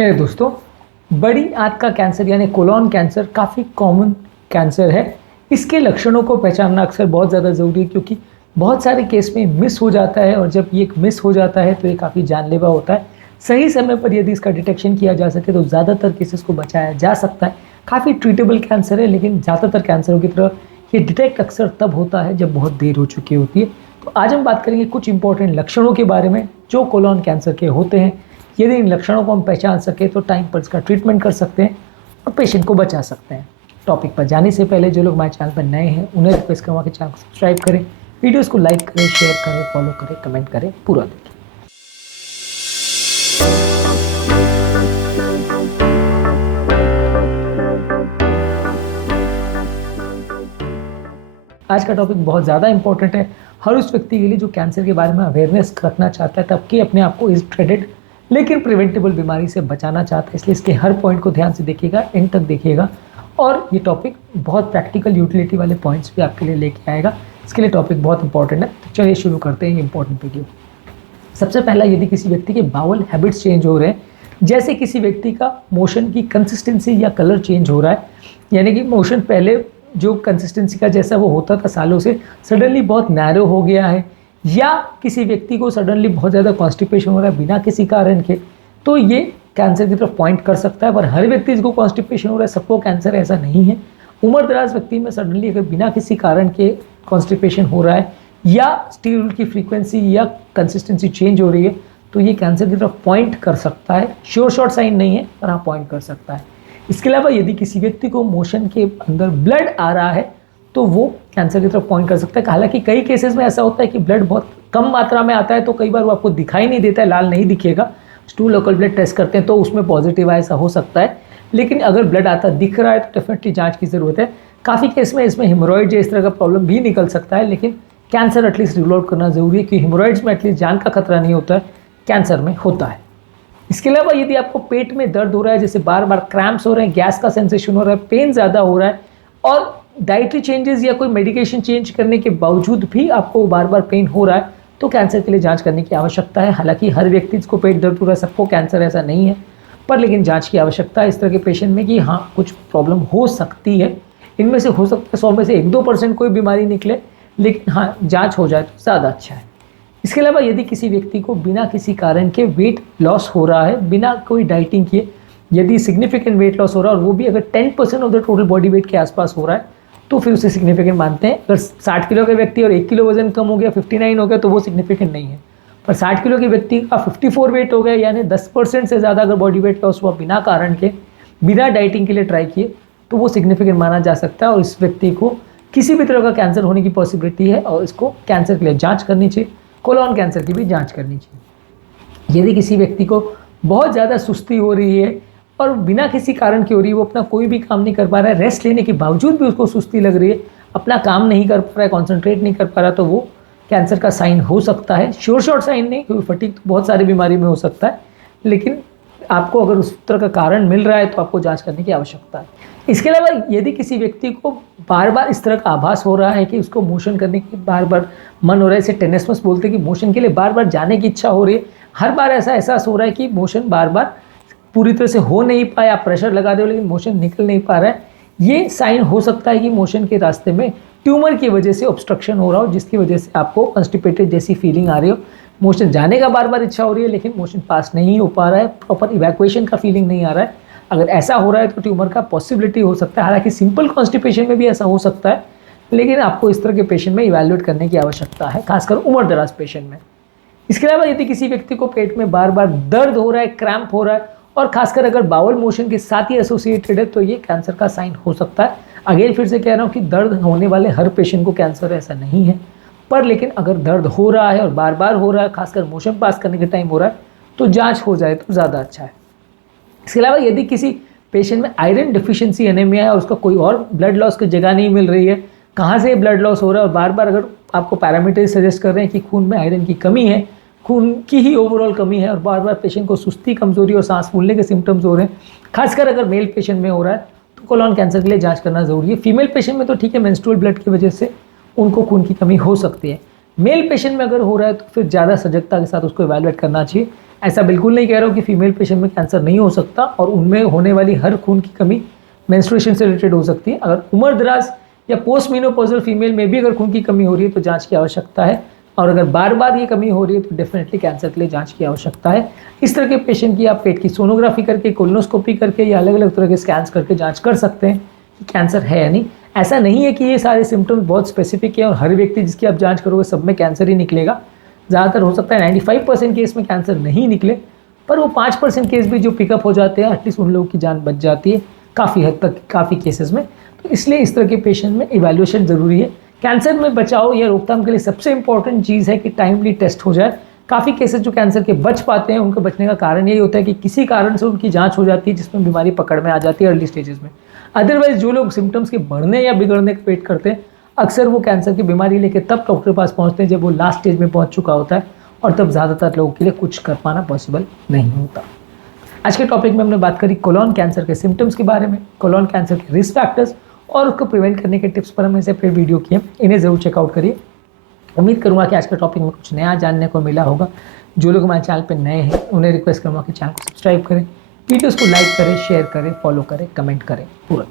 है दोस्तों, बड़ी आंत का कैंसर यानी कोलोन कैंसर काफ़ी कॉमन कैंसर है। इसके लक्षणों को पहचानना अक्सर बहुत ज़्यादा ज़रूरी है क्योंकि बहुत सारे केस में मिस हो जाता है और जब ये मिस हो जाता है तो ये काफ़ी जानलेवा होता है। सही समय पर यदि इसका डिटेक्शन किया जा सके तो ज़्यादातर केसेस को बचाया जा सकता है। काफ़ी ट्रीटेबल कैंसर है, लेकिन ज़्यादातर कैंसरों की तरह ये डिटेक्ट अक्सर तब होता है जब बहुत देर हो चुकी होती है। तो आज हम बात करेंगे कुछ इंपॉर्टेंट लक्षणों के बारे में जो कोलोन कैंसर के होते हैं। यदि इन लक्षणों को हम पहचान सके तो टाइम पर इसका ट्रीटमेंट कर सकते हैं और पेशेंट को बचा सकते हैं। टॉपिक पर जाने से पहले जो लोग हमारे चैनल पर नए हैं उन्हें रिक्वेस्ट करूँगा कि चैनल को सब्सक्राइब करें, वीडियोस को लाइक करें, शेयर करें, फॉलो करें, कमेंट करें, पूरा देखें। आज का टॉपिक बहुत ज़्यादा इंपॉर्टेंट है हर उस व्यक्ति के लिए जो कैंसर के बारे में अवेयरनेस रखना चाहता है, तब कि अपने आप को इस थ्रेडेड लेकिन प्रिवेंटेबल बीमारी से बचाना चाहता है। इसलिए इसके हर पॉइंट को ध्यान से देखिएगा, एंड तक देखिएगा और ये टॉपिक बहुत प्रैक्टिकल यूटिलिटी वाले पॉइंट्स भी आपके लिए लेके आएगा। इसके लिए टॉपिक बहुत इंपॉर्टेंट है। तो चलिए शुरू करते हैं ये इंपॉर्टेंट वीडियो। सबसे पहला, यदि किसी व्यक्ति के बाउल हैबिट्स चेंज हो रहे हैं, जैसे किसी व्यक्ति का मोशन की कंसिस्टेंसी या कलर चेंज हो रहा है, यानी कि मोशन पहले जो कंसिस्टेंसी का जैसा वो होता था सालों से सडनली बहुत नैरो हो गया है, या किसी व्यक्ति को सडनली बहुत ज़्यादा कॉन्स्टिपेशन हो रहा है बिना किसी कारण के, तो ये कैंसर की तरफ पॉइंट कर सकता है। पर हर व्यक्ति जिसको कॉन्स्टिपेशन हो रहा है सबको कैंसर ऐसा नहीं है। उम्र दराज व्यक्ति में सडनली अगर बिना किसी कारण के कॉन्स्टिपेशन हो रहा है या स्टीरोइड की फ्रीक्वेंसी या कंसिस्टेंसी चेंज हो रही है तो ये कैंसर की तरफ पॉइंट कर सकता है। श्योर शॉर्ट साइन नहीं है पर हाँ पॉइंट कर सकता है। इसके अलावा यदि किसी व्यक्ति को मोशन के अंदर ब्लड आ रहा है तो वो कैंसर की तरफ पॉइंट कर सकता है। हालांकि कई केसेस में ऐसा होता है कि ब्लड बहुत कम मात्रा में आता है तो कई बार वो आपको दिखाई नहीं देता है, लाल नहीं दिखेगा। स्टूल लोकल ब्लड टेस्ट करते हैं तो उसमें पॉजिटिव ऐसा हो सकता है, लेकिन अगर ब्लड आता दिख रहा है तो डेफिनेटली जांच की ज़रूरत है। काफ़ी केस में इसमें हिमोरॉइड या इस तरह का प्रॉब्लम भी निकल सकता है, लेकिन कैंसर एटलीस्ट रूल आउट करना ज़रूरी है क्योंकि हिमोरॉइड्स में एटलीस्ट जान का खतरा नहीं होता है, कैंसर में होता है। इसके अलावा यदि आपको पेट में दर्द हो रहा है, जैसे बार बार क्रैम्प्स हो रहे हैं, गैस का सेंसेशन हो रहा है, पेन ज़्यादा हो रहा है और डाइटरी चेंजेस या कोई मेडिकेशन चेंज करने के बावजूद भी आपको बार बार पेन हो रहा है, तो कैंसर के लिए जांच करने की आवश्यकता है। हालांकि हर व्यक्ति जिसको पेट दर्द हो रहा है सबको कैंसर ऐसा नहीं है, पर लेकिन जांच की आवश्यकता है इस तरह के पेशेंट में कि हाँ कुछ प्रॉब्लम हो सकती है। इनमें से हो सकता है 100 में से 1-2% कोई बीमारी निकले, लेकिन हाँ जाँच हो जाए तो ज़्यादा अच्छा है। इसके अलावा यदि किसी व्यक्ति को बिना किसी कारण के वेट लॉस हो रहा है, बिना कोई डाइटिंग किए यदि सिग्निफिकेंट वेट लॉस हो रहा है और वो भी अगर 10% of the total body weight के आसपास हो रहा है तो फिर उसे सिग्निफिकेंट मानते हैं। अगर 60 किलो के व्यक्ति और 1 किलो वजन कम हो गया, 59 हो गया, तो वो सिग्निफिकेंट नहीं है। पर 60 किलो के व्यक्ति का 54 वेट हो गया, यानी 10% से ज़्यादा अगर बॉडी वेट लॉस हुआ बिना कारण के, बिना डाइटिंग के लिए ट्राई किए, तो वो सिग्निफिकेंट माना जा सकता है और इस व्यक्ति को किसी भी तरह का कैंसर होने की पॉसिबिलिटी है और इसको कैंसर के लिए जाँच करनी चाहिए। कोलोन कैंसर की भी जांच करनी चाहिए। यदि किसी व्यक्ति को बहुत ज़्यादा सुस्ती हो रही है और बिना किसी कारण की हो रही है, वो अपना कोई भी काम नहीं कर पा रहा है, रेस्ट लेने के बावजूद भी उसको सुस्ती लग रही है, अपना काम नहीं कर पा रहा है, कॉन्सेंट्रेट नहीं कर पा रहा, तो वो कैंसर का साइन हो सकता है। श्योर शॉर्ट साइन नहीं, क्योंकि फटीग तो बहुत सारी बीमारी में हो सकता है, लेकिन आपको अगर उस तरह का कारण मिल रहा है तो आपको जांच करने की आवश्यकता है। इसके अलावा यदि किसी व्यक्ति को बार बार इस तरह का आभास हो रहा है कि उसको मोशन करने की बार बार मन हो रहा है, इसे टेनिसमस बोलते हैं कि मोशन के लिए बार बार जाने की इच्छा हो रही है, हर बार ऐसा एहसास हो रहा है कि मोशन बार बार पूरी तरह से हो नहीं पाया, आप प्रेशर लगा रहे हो लेकिन मोशन निकल नहीं पा रहा है, ये साइन हो सकता है कि मोशन के रास्ते में ट्यूमर की वजह से ऑब्स्ट्रक्शन हो रहा हो, जिसकी वजह से आपको कॉन्स्टिपेटेड जैसी फीलिंग आ रही हो, मोशन जाने का बार बार इच्छा हो रही है लेकिन मोशन पास नहीं हो पा रहा है, प्रॉपर इवैक्यूएशन का फीलिंग नहीं आ रहा है। अगर ऐसा हो रहा है तो ट्यूमर का पॉसिबिलिटी हो सकता है। हालांकि सिंपल कॉन्स्टिपेशन में भी ऐसा हो सकता है, लेकिन आपको इस तरह के पेशेंट में इवैल्यूएट करने की आवश्यकता है, खासकर उम्र दराज पेशेंट में। इसके अलावा यदि किसी व्यक्ति को पेट में बार बार दर्द हो रहा है, क्रैम्प हो रहा है और खासकर अगर बाउल मोशन के साथ ही एसोसिएटेड है तो ये कैंसर का साइन हो सकता है। अगेन फिर से कह रहा हूँ कि दर्द होने वाले हर पेशेंट को कैंसर ऐसा नहीं है, पर लेकिन अगर दर्द हो रहा है और बार बार हो रहा है, खासकर मोशन पास करने के टाइम हो रहा है, तो जाँच हो जाए तो ज़्यादा अच्छा है। इसके अलावा यदि किसी पेशेंट में आयरन डिफिशिएंसी एनीमिया है और उसका कोई और ब्लड लॉस की जगह नहीं मिल रही है, कहाँ से ब्लड लॉस हो रहा है और बार बार अगर आपको पैरामीटर्स सजेस्ट कर रहे हैं कि खून में आयरन की कमी है, खून की ही ओवरऑल कमी है और बार बार पेशेंट को सुस्ती, कमजोरी और सांस फूलने के सिम्टम्स हो रहे हैं, खासकर अगर मेल पेशेंट में हो रहा है तो कोलोन कैंसर के लिए जाँच करना जरूरी है। फीमेल पेशेंट में तो ठीक है, मेंस्ट्रुअल ब्लड की वजह से उनको खून की कमी हो सकती है। मेल पेशेंट में अगर हो रहा है तो फिर ज़्यादा सजगता के साथ उसको इवैल्यूएट करना चाहिए। ऐसा बिल्कुल नहीं कह रहा हूँ कि फीमेल पेशेंट में कैंसर नहीं हो सकता, और उनमें होने वाली हर खून की कमी मेंस्ट्रुएशन से रिलेटेड हो सकती है। अगर उम्र दराज या पोस्ट मेनोपॉजल फीमेल में भी अगर खून की कमी हो रही है तो जांच की आवश्यकता है, और अगर बार बार ये कमी हो रही है तो डेफिनेटली कैंसर के लिए जांच की आवश्यकता है। इस तरह के पेशेंट की आप पेट की सोनोग्राफी करके, कोलोनोस्कोपी करके या अलग अलग तरह के स्कैन्स करके जांच कर सकते हैं कि कैंसर है या नहीं। ऐसा नहीं है कि ये सारे सिम्टम्स बहुत स्पेसिफिक है और हर व्यक्ति जिसकी आप जांच करोगे सब में कैंसर ही निकलेगा। ज़्यादातर हो सकता है 95% केस में कैंसर नहीं निकले, पर वो 5% केस भी जो पिकअप हो जाते हैं एटलीस्ट उन लोगों की जान बच जाती है काफ़ी हद तक, काफ़ी केसेस में। तो इसलिए इस तरह के पेशेंट में इवैल्यूएशन ज़रूरी है। कैंसर में बचाव या रोकथाम के लिए सबसे इंपॉर्टेंट चीज़ है कि टाइमली टेस्ट हो जाए। काफ़ी केसेस जो कैंसर के बच पाते हैं उनके बचने का कारण यही होता है कि किसी कारण से उनकी जांच हो जाती है जिसमें बीमारी पकड़ में आ जाती है अर्ली स्टेजेस में। अदरवाइज जो लोग सिम्टम्स के बढ़ने या बिगड़ने का वेट करते हैं, अक्सर वो कैंसर की बीमारी लेके तब डॉक्टर के पास पहुंचते हैं जब वो लास्ट स्टेज में पहुंच चुका होता है, और तब ज़्यादातर लोगों के लिए कुछ कर पाना पॉसिबल नहीं होता। आज के टॉपिक में हमने बात करी कोलोन कैंसर के सिम्टम्स के बारे में, कोलोन कैंसर के रिस्क फैक्टर्स और उसको प्रिवेंट करने के टिप्स पर हमने सेपरेट वीडियो किए, इन्हें ज़रूर चेकआउट करिए। उम्मीद करूँगा कि आज के टॉपिक में कुछ नया जानने को मिला होगा। जो लोग हमारे चैनल पर नए हैं उन्हें रिक्वेस्ट करूँगा कि चैनल को सब्सक्राइब करें, वीडियोज़ को लाइक करें, शेयर करें, फॉलो करें, कमेंट करें पूरा।